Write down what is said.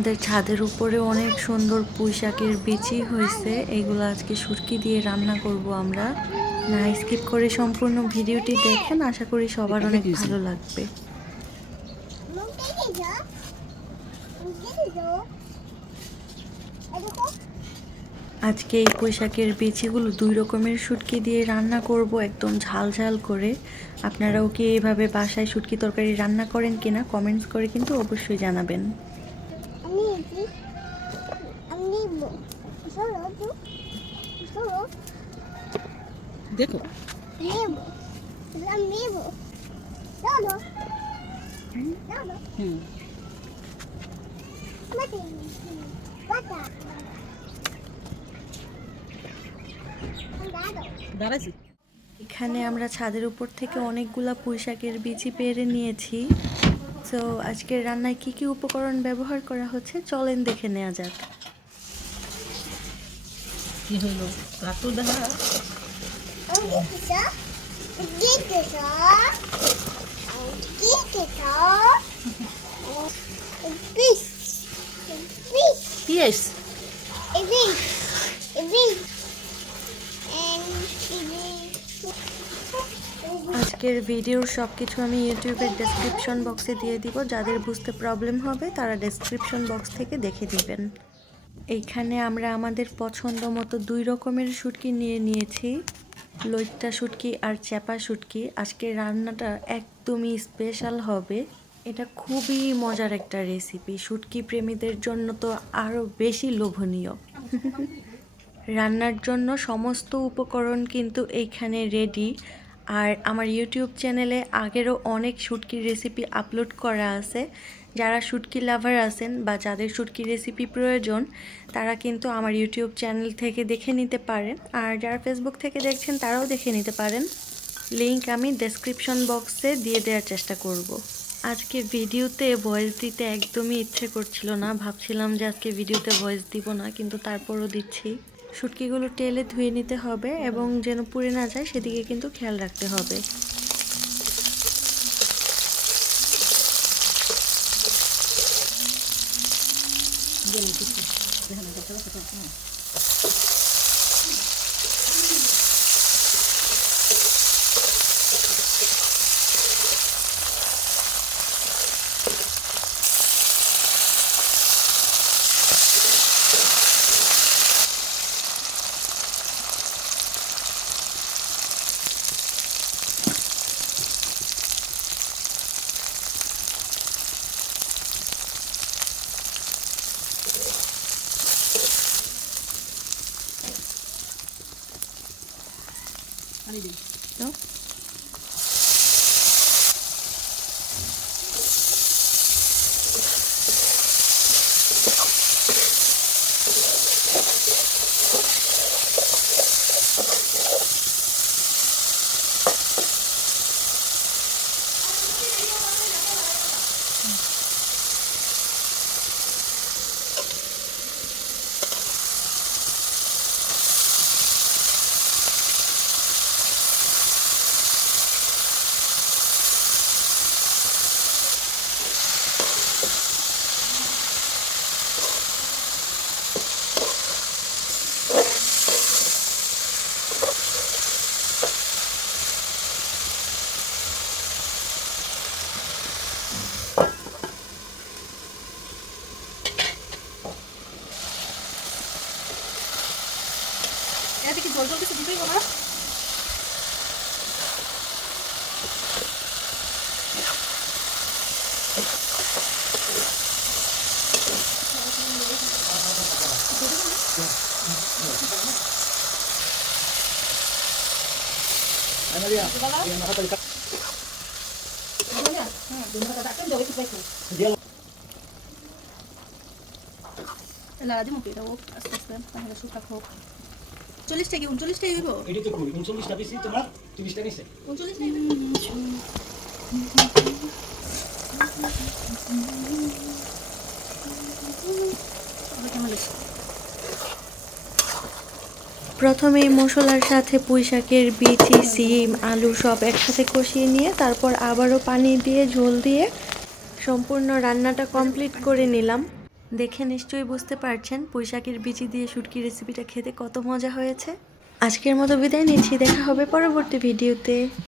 আমাদের ছাদের উপরে অনেক সুন্দর পুঁইশাকের বিচি হয়েছে এগুলো আজকে সুটকি দিয়ে রান্না করব আমরা। না স্কিপ করে সম্পূর্ণ ভিডিওটি দেখেন। আশা করি সবার অনেক ভালো লাগবে। আজকে এই পুঁইশাকের বিচিগুলো দুই রকমের শুটকি দিয়ে রান্না করব একদম ঝাল ঝাল করে। আপনারাও কি এইভাবে বাসায় শুটকি তরকারি রান্না করেন কিনা কমেন্টস করে কিন্তু অবশ্যই জানাবেন। দেখো। দাঁড়াইছি। এখানে আমরা ছাদের উপর থেকে অনেকগুলা পুঁইশাকের বিচি পেরে নিয়েছি। তো আজকের রান্নায় কি কি উপকরণ ব্যবহার করা হচ্ছে? চলেন দেখে নেওয়া যাক। কি হইল রাখতো দেখা and. আজকের ভিডিওর সব কিছু আমি ইউটিউবের ডেসক্রিপশন বক্সে দিয়ে দিব। যাদের বুঝতে প্রবলেম হবে, তারা ডেসক্রিপশন বক্স থেকে দেখে দিবেন। এইখানে আমরা আমাদের পছন্দ মতো দুই রকমের শুটকি নিয়ে নিয়েছি। লইট্টা শুটকি আর চ্যাপা শুটকি। আজকের রান্নাটা একদমই স্পেশাল হবে। এটা খুবই মজার একটা রেসিপি শুটকি প্রেমীদের জন্য তো আরও বেশি লোভনীয়। রান্নার জন্য সমস্ত উপকরণ কিন্তু এইখানে রেডি আর আমার ইউটিউব চ্যানেলে আগেরও অনেক শুটকির রেসিপি আপলোড করা আছে। যারা শুটকি লাভার আছেন বা যাদের শুটকি রেসিপি প্রয়োজন, তারা কিন্তু আমার ইউটিউব চ্যানেল থেকে দেখে নিতে পারেন। আর যারা ফেসবুক থেকে দেখছেন, তারাও দেখে নিতে পারেন। লিংক আমি ডেসক্রিপশন বক্সে দিয়ে দেওয়ার চেষ্টা করব। আজকে ভিডিওতে ভয়েস দিতে একদমই ইচ্ছে করছিল না। ভাবছিলাম যে আজকে ভিডিওতে ভয়েস দিব না, কিন্তু তারপরও দিচ্ছি। শুটকিগুলো তেলে ধুয়ে নিতে হবে এবং যেন পুড়ে না যায় সেদিকে কিন্তু খেয়াল রাখতে হবে। পানি দিই তো জল কিছু দিতেই আমরা লাগা দিমু কি এটা হোক আস্তে আস্তে তাহলে শুকা হোক চল্লিশটা কি? উনচল্লিশটাই হইব? এটা তো কুড়ি উনচল্লিশটা তোমার তিরিশটা নিছে। উনচল্লিশটাই প্রথমেই মশলার সাথে পুঁই শাকের বিচি সিম আলু সব একসাথে কষিয়ে নিয়ে তারপর আবারও পানি দিয়ে ঝোল দিয়ে সম্পূর্ণ রান্নাটা কমপ্লিট করে নিলাম। দেখে নিশ্চয়ই বুঝতে পারছেন পুঁইশাকের বিচি দিয়ে শুটকি রেসিপিটা খেতে কত মজা হয়েছে। আজকের মতো বিদায় নিচ্ছি, দেখা হবে পরবর্তী ভিডিওতে।